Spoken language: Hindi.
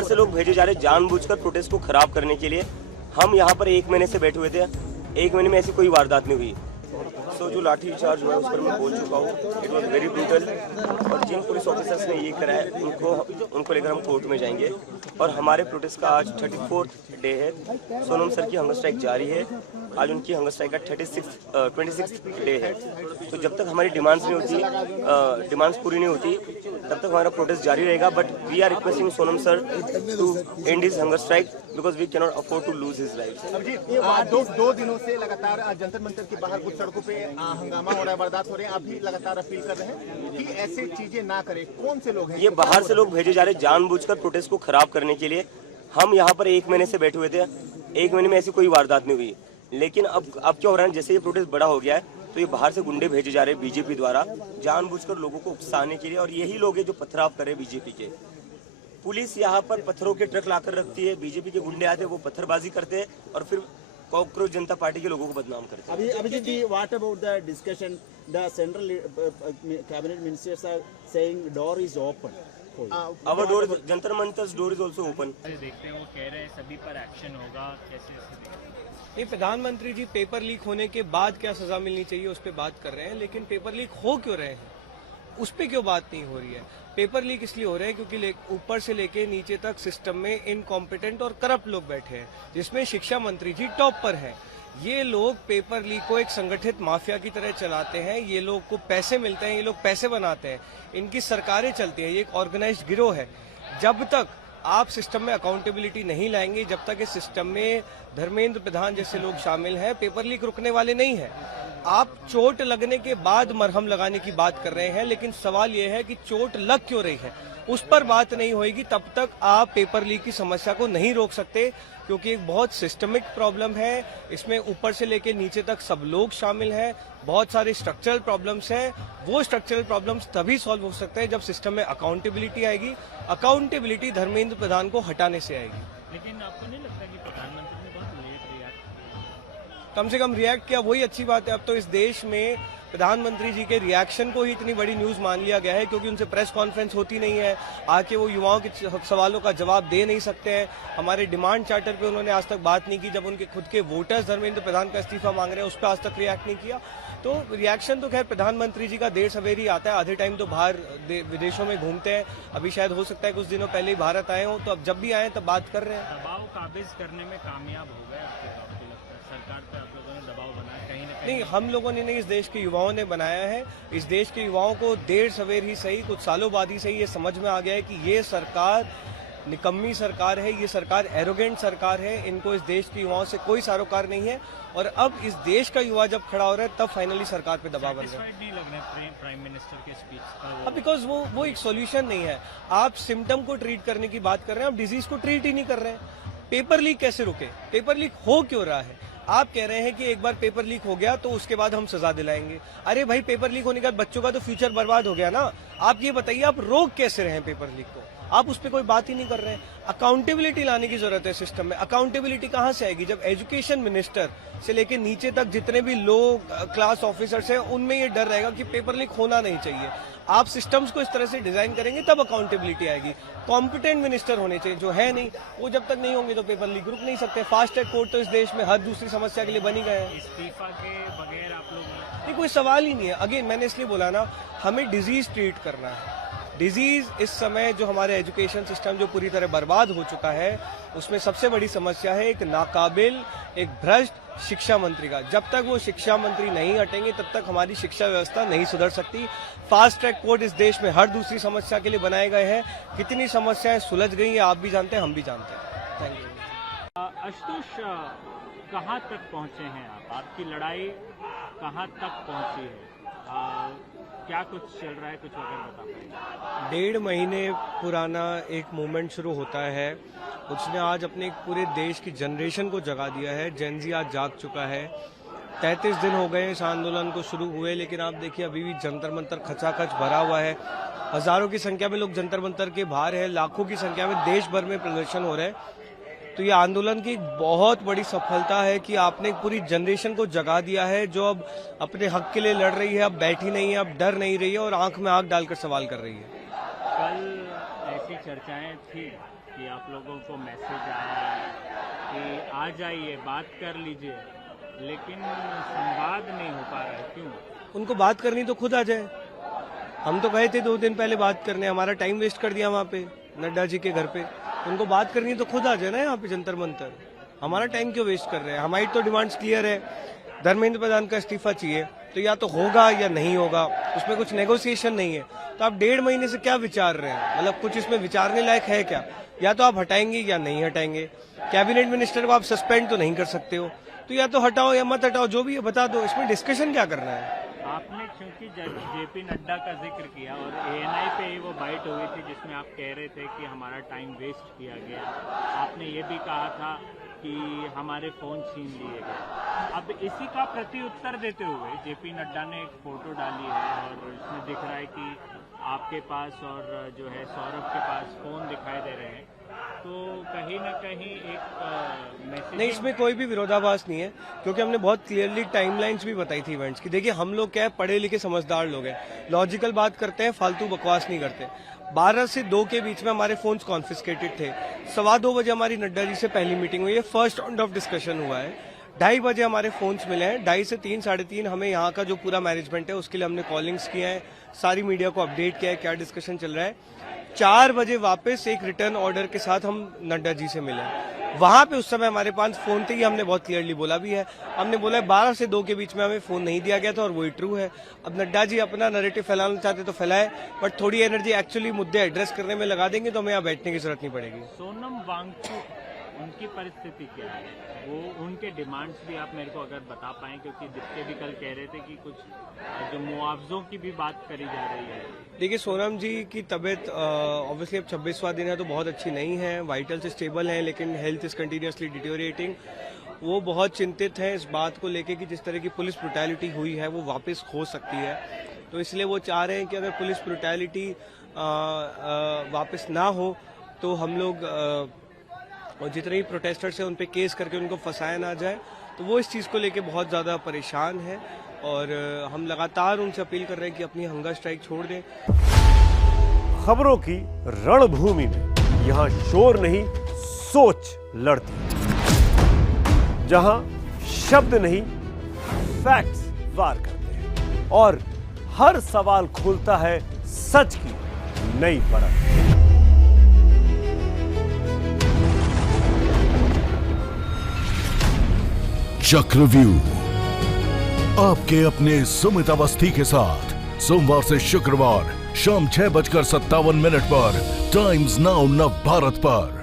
बाहर से लोग भेजे जा रहे जानबूझकर प्रोटेस्ट को खराब करने के लिए। हम यहाँ पर 1 महीने से बैठे हुए थे, 1 महीने में ऐसी कोई वारदात नहीं हुई। सो जो लाठी चार्ज हुआ है उस पर मैं बोल चुका हूँ, इट वॉज वेरी ब्रूटल। और जिन पुलिस ऑफिसर्स ने ये करा है उनको लेकर हम कोर्ट में जाएंगे। और हमारे प्रोटेस्ट का आज 34th डे है। सोनम सर की हंगर स्ट्राइक जारी है, आज उनकी हंगर स्ट्राइक का 26th डे है। तो जब तक हमारी डिमांड्स पूरी नहीं होती तब तक हमारा प्रोटेस्ट जारी रहेगा। But we are requesting Sonam sir to end his hunger strike because we can not afford to lose his life. दो दिनों से लगातार जंतर मंतर के बाहर कुछ सड़कों पे हंगामा हो रहा है, वारदात हो रहे हैं। आप भी लगातार अपील कर रहे हैं कि ऐसे चीजें ना करें। कौन से लोग हैं? ये बाहर से लोग भेजे जा रहे जानबूझकर प्रोटेस्ट को खराब करने के लिए। हम यहाँ पर 1 महीने से बैठे हुए थे, 1 महीने में ऐसी कोई वारदात नहीं हुई। लेकिन अब क्या हो रहा है, जैसे ये प्रोटेस्ट बड़ा हो गया है तो ये बाहर से गुंडे भेजे जा रहे हैं बीजेपी द्वारा जानबूझकर लोगों को उकसाने के लिए। और यही लोग हैं जो पथराव कर रहे हैं बीजेपी के। पुलिस यहाँ पर पत्थरों के ट्रक लाकर रखती है, बीजेपी के गुंडे आते हैं, वो पत्थरबाजी करते हैं और फिर कॉकरोच जनता पार्टी के लोगों को बदनाम करते हैं। Abhijit ji, what about the discussion? The central cabinet ministers are saying door is open. Our door, Jantar मंतर's door is also open. देखते हैं वो कह रहे हैं सभी पर एक्शन होगा, कैसे ये प्रधानमंत्री जी पेपर लीक होने के बाद क्या सजा मिलनी चाहिए उस पर बात कर रहे हैं, लेकिन पेपर लीक हो क्यों रहे हैं उस पर क्यों बात नहीं हो रही है। पेपर लीक इसलिए हो रहे हैं क्योंकि ऊपर से लेके नीचे तक सिस्टम में इनकॉम्पिटेंट और करप्ट लोग बैठे हैं, जिसमें शिक्षा मंत्री जी टॉप पर हैं। ये लोग पेपर लीक को एक संगठित माफिया की तरह चलाते हैं, ये लोग को पैसे मिलते हैं, ये लोग पैसे बनाते हैं, इनकी सरकारें चलती हैं, ये एक ऑर्गेनाइज्ड गिरोह है। जब तक आप सिस्टम में अकाउंटेबिलिटी नहीं लाएंगे, जब तक इस सिस्टम में धर्मेंद्र प्रधान जैसे लोग शामिल हैं, पेपर लीक रुकने वाले नहीं है। आप चोट लगने के बाद मरहम लगाने की बात कर रहे हैं, लेकिन सवाल यह है कि चोट लग क्यों रही है उस पर बात नहीं होगी तब तक आप पेपर लीक की समस्या को नहीं रोक सकते, क्योंकि एक बहुत सिस्टमिक प्रॉब्लम है। इसमें ऊपर से लेकर नीचे तक सब लोग शामिल हैं, बहुत सारे स्ट्रक्चरल प्रॉब्लम्स हैं। वो स्ट्रक्चरल प्रॉब्लम्स तभी सॉल्व हो सकते हैं जब सिस्टम में अकाउंटेबिलिटी आएगी। अकाउंटेबिलिटी धर्मेंद्र प्रधान को हटाने से आएगी। लेकिन आपको नहीं लगता कि प्रधानमंत्री ने बहुत लेट रिएक्ट कम से कम रिएक्ट किया, वही अच्छी बात है। अब तो इस देश में प्रधानमंत्री जी के रिएक्शन को ही इतनी बड़ी न्यूज मान लिया गया है, क्योंकि उनसे प्रेस कॉन्फ्रेंस होती नहीं है, आके वो युवाओं के सवालों का जवाब दे नहीं सकते हैं। हमारे डिमांड चार्टर पे उन्होंने आज तक बात नहीं की। जब उनके खुद के वोटर्स धर्मेंद्र प्रधान का इस्तीफा मांग रहे हैं उस पर आज तक रिएक्ट नहीं किया। तो रिएक्शन तो खैर प्रधानमंत्री जी का देर सवेर ही आता है, आधे टाइम तो बाहर विदेशों में घूमते हैं। अभी शायद हो सकता है कुछ दिनों पहले ही भारत आए हों, तो अब जब भी आए तब बात कर रहे हैं। दबाव काबिज करने में कामयाब हो गए आपको लगता है? सरकार पे आप लोगों ने दबाव बनाया कहीं ना कहीं? नहीं, हम लोगों ने नहीं, इस देश के युवाओं ने बनाया है। इस देश के युवाओं को देर सवेर ही सही, कुछ सालों बाद ही सही, ये समझ में आ गया है कि ये सरकार निकम्मी सरकार है, ये सरकार एरोगेंट सरकार है, इनको इस देश के युवाओं से कोई सरोकार नहीं है। और अब इस देश का युवा जब खड़ा हो रहा है तब फाइनली सरकार पे दबाव बन रहा है। नहीं लग रहा है प्राइम मिनिस्टर के स्पीच का? अब बिकॉज वो एक सॉल्यूशन नहीं है। आप सिम्टम को ट्रीट करने की बात कर रहे हैं, आप डिजीज को ट्रीट ही नहीं कर रहे हैं। पेपर लीक कैसे रुके? पेपर लीक हो क्यों रहा है? आप कह रहे हैं कि एक बार पेपर लीक हो गया तो उसके बाद हम सजा दिलाएंगे। अरे भाई, पेपर लीक होने के बाद बच्चों का तो फ्यूचर बर्बाद हो गया ना। आप ये बताइए, आप रोक कैसे रहे हैं पेपर लीक को? आप उस पर कोई बात ही नहीं कर रहे हैं। अकाउंटेबिलिटी लाने की जरूरत है सिस्टम में। अकाउंटेबिलिटी कहां से आएगी? जब एजुकेशन मिनिस्टर से लेकर नीचे तक जितने भी लोग क्लास ऑफिसर्स हैं उनमें ये डर रहेगा कि पेपर लीक होना नहीं चाहिए। आप सिस्टम्स को इस तरह से डिजाइन करेंगे तब अकाउंटेबिलिटी आएगी। कॉम्पिटेंट मिनिस्टर होने चाहिए, जो है नहीं, वो जब तक नहीं होंगे तो पेपर लीक रुक नहीं सकते। फास्ट ट्रैक कोर्ट तो इस देश में हर दूसरी समस्या के लिए बनी गए हैं। इस्तीफा के बगैर आप लोग नहीं, कोई सवाल ही नहीं है। अगेन मैंने इसलिए बोला ना, हमें डिजीज ट्रीट करना है। डिजीज इस समय जो हमारे एजुकेशन सिस्टम जो पूरी तरह बर्बाद हो चुका है, उसमें सबसे बड़ी समस्या है एक नाकाबिल, एक भ्रष्ट शिक्षा मंत्री का। जब तक वो शिक्षा मंत्री नहीं हटेंगे तब तक हमारी शिक्षा व्यवस्था नहीं सुधर सकती। फास्ट ट्रैक कोर्ट इस देश में हर दूसरी समस्या के लिए बनाए गए हैं। कितनी समस्याएं सुलझ गई हैं आप भी जानते हैं, हम भी जानते हैं। Thank you. आशुतोष, कहाँ तक पहुँचे हैं आप? आपकी लड़ाई कहाँ तक पहुँची है? क्या कुछ चल रहा है, कुछ वगैरह बता पाएंगे? 1.5 महीने पुराना एक मूवमेंट शुरू होता है, उसने आज अपने पूरे देश की जनरेशन को जगा दिया है। जेन ज़ी आज जाग चुका है। 33 दिन हो गए इस आंदोलन को शुरू हुए, लेकिन आप देखिए अभी भी जंतर मंतर खचाखच भरा हुआ है। हजारों की संख्या में लोग जंतर मंतर के बाहर है, लाखों की संख्या में देश भर में प्रदर्शन हो रहे हैं। तो ये आंदोलन की एक बहुत बड़ी सफलता है कि आपने पूरी जनरेशन को जगा दिया है, जो अब अपने हक के लिए लड़ रही है, अब बैठी नहीं है, अब डर नहीं रही है और आंख में आंख डालकर सवाल कर रही है। कल ऐसी चर्चाएं थी कि आप लोगों को मैसेज आया कि आ जाइए, बात कर लीजिए, लेकिन संवाद नहीं हो पा रहा है, क्यों? उनको बात करनी तो खुद आ जाए। हम तो गए थे 2 दिन पहले बात करने, हमारा टाइम वेस्ट कर दिया वहाँ पे नड्डा जी के घर पे। उनको बात करनी तो खुद आ जाए ना यहाँ पे जंतर मंतर। हमारा टाइम क्यों वेस्ट कर रहे हैं? हमारी तो डिमांड्स क्लियर है, धर्मेंद्र प्रधान का इस्तीफा चाहिए, तो या तो होगा या नहीं होगा, उसमें कुछ नेगोशिएशन नहीं है। तो आप 1.5 महीने से क्या विचार रहे हैं? मतलब कुछ इसमें विचारने लायक है क्या? या तो आप हटाएंगे या नहीं हटाएंगे। कैबिनेट मिनिस्टर को आप सस्पेंड तो नहीं कर सकते हो, तो या तो हटाओ या मत हटाओ, जो भी है बता दो। इसमें डिस्कशन क्या करना है? आपने चूंकि जेपी नड्डा का जिक्र किया और एएनआई पे ही वो बाइट हुई थी जिसमें आप कह रहे थे कि हमारा टाइम वेस्ट किया गया। आपने ये भी कहा था कि हमारे फोन छीन लिए गए। अब इसी का प्रति उत्तर देते हुए जेपी नड्डा ने एक फोटो डाली है और इसमें दिख रहा है कि आपके पास और जो है सौरभ के पास फोन दिखाई दे रहे हैं, तो कहीं ना कहीं एक मैसेज नहीं, इसमें कोई भी विरोधाभास नहीं है, क्योंकि हमने बहुत क्लियरली टाइमलाइंस भी बताई थी इवेंट्स की। देखिए, हम लोग क्या है, पढ़े लिखे समझदार लोग हैं, लॉजिकल बात करते हैं, फालतू बकवास नहीं करते। 12 से 2 के बीच में हमारे फोन्स कॉन्फिस्केटेड थे। 2:15 बजे हमारी नड्डा जी से पहली मीटिंग हुई है, फर्स्ट राउंड ऑफ डिस्कशन हुआ है। 2:30 बजे हमारे फोन्स मिले हैं। 2:30 से 3, 3:30 हमें यहाँ का जो पूरा मैनेजमेंट है उसके लिए हमने कॉलिंग्स किए हैं, सारी मीडिया को अपडेट किया है क्या डिस्कशन चल रहा है। 4 बजे वापस एक रिटर्न ऑर्डर के साथ हम नड्डा जी से मिले। वहां पे उस समय हमारे पास फोन थे, ये हमने बहुत क्लियरली बोला भी है। हमने बोला है 12 से 2 के बीच में हमें फोन नहीं दिया गया था और वही ट्रू है। अब नड्डा जी अपना नैरेटिव फैलाना चाहते तो फैलाए, बट थोड़ी एनर्जी एक्चुअली मुद्दे एड्रेस करने में लगा देंगे तो हमें यहाँ बैठने की जरूरत नहीं पड़ेगी। सोनम वांगचुक, उनकी परिस्थिति क्या है? वो उनके डिमांड्स भी आप मेरे को अगर बता पाएं, क्योंकि दीप्ति भी कल कह रहे थे कि कुछ जो मुआवजों की भी बात करी जा रही है। देखिए, सोनम जी की तबीयत ऑब्वियसली अब 26वां दिन है तो बहुत अच्छी नहीं है, वाइटल से स्टेबल है, लेकिन हेल्थ इज कंटिन्यूसली डिटोरिएटिंग। वो बहुत चिंतित हैं इस बात को लेके कि जिस तरह की पुलिस ब्रुटैलिटी हुई है वो वापस हो सकती है, तो इसलिए वो चाह रहे हैं कि अगर पुलिस ब्रुटैलिटी वापस ना हो तो हम लोग और जितने भी प्रोटेस्टर्स हैं उन पे केस करके उनको फंसाया ना जाए। तो वो इस चीज़ को लेके बहुत ज़्यादा परेशान है और हम लगातार उनसे अपील कर रहे हैं कि अपनी हंगर स्ट्राइक छोड़ दें। खबरों की रणभूमि में यहाँ शोर नहीं, सोच लड़ती है, जहां शब्द नहीं, फैक्ट्स वार करते हैं और हर सवाल खोलता है सच की नई परत। चक्रव्यूह, आपके अपने सुमित अवस्थी के साथ सोमवार से शुक्रवार शाम 6:57 पर टाइम्स नाउ नव भारत पर।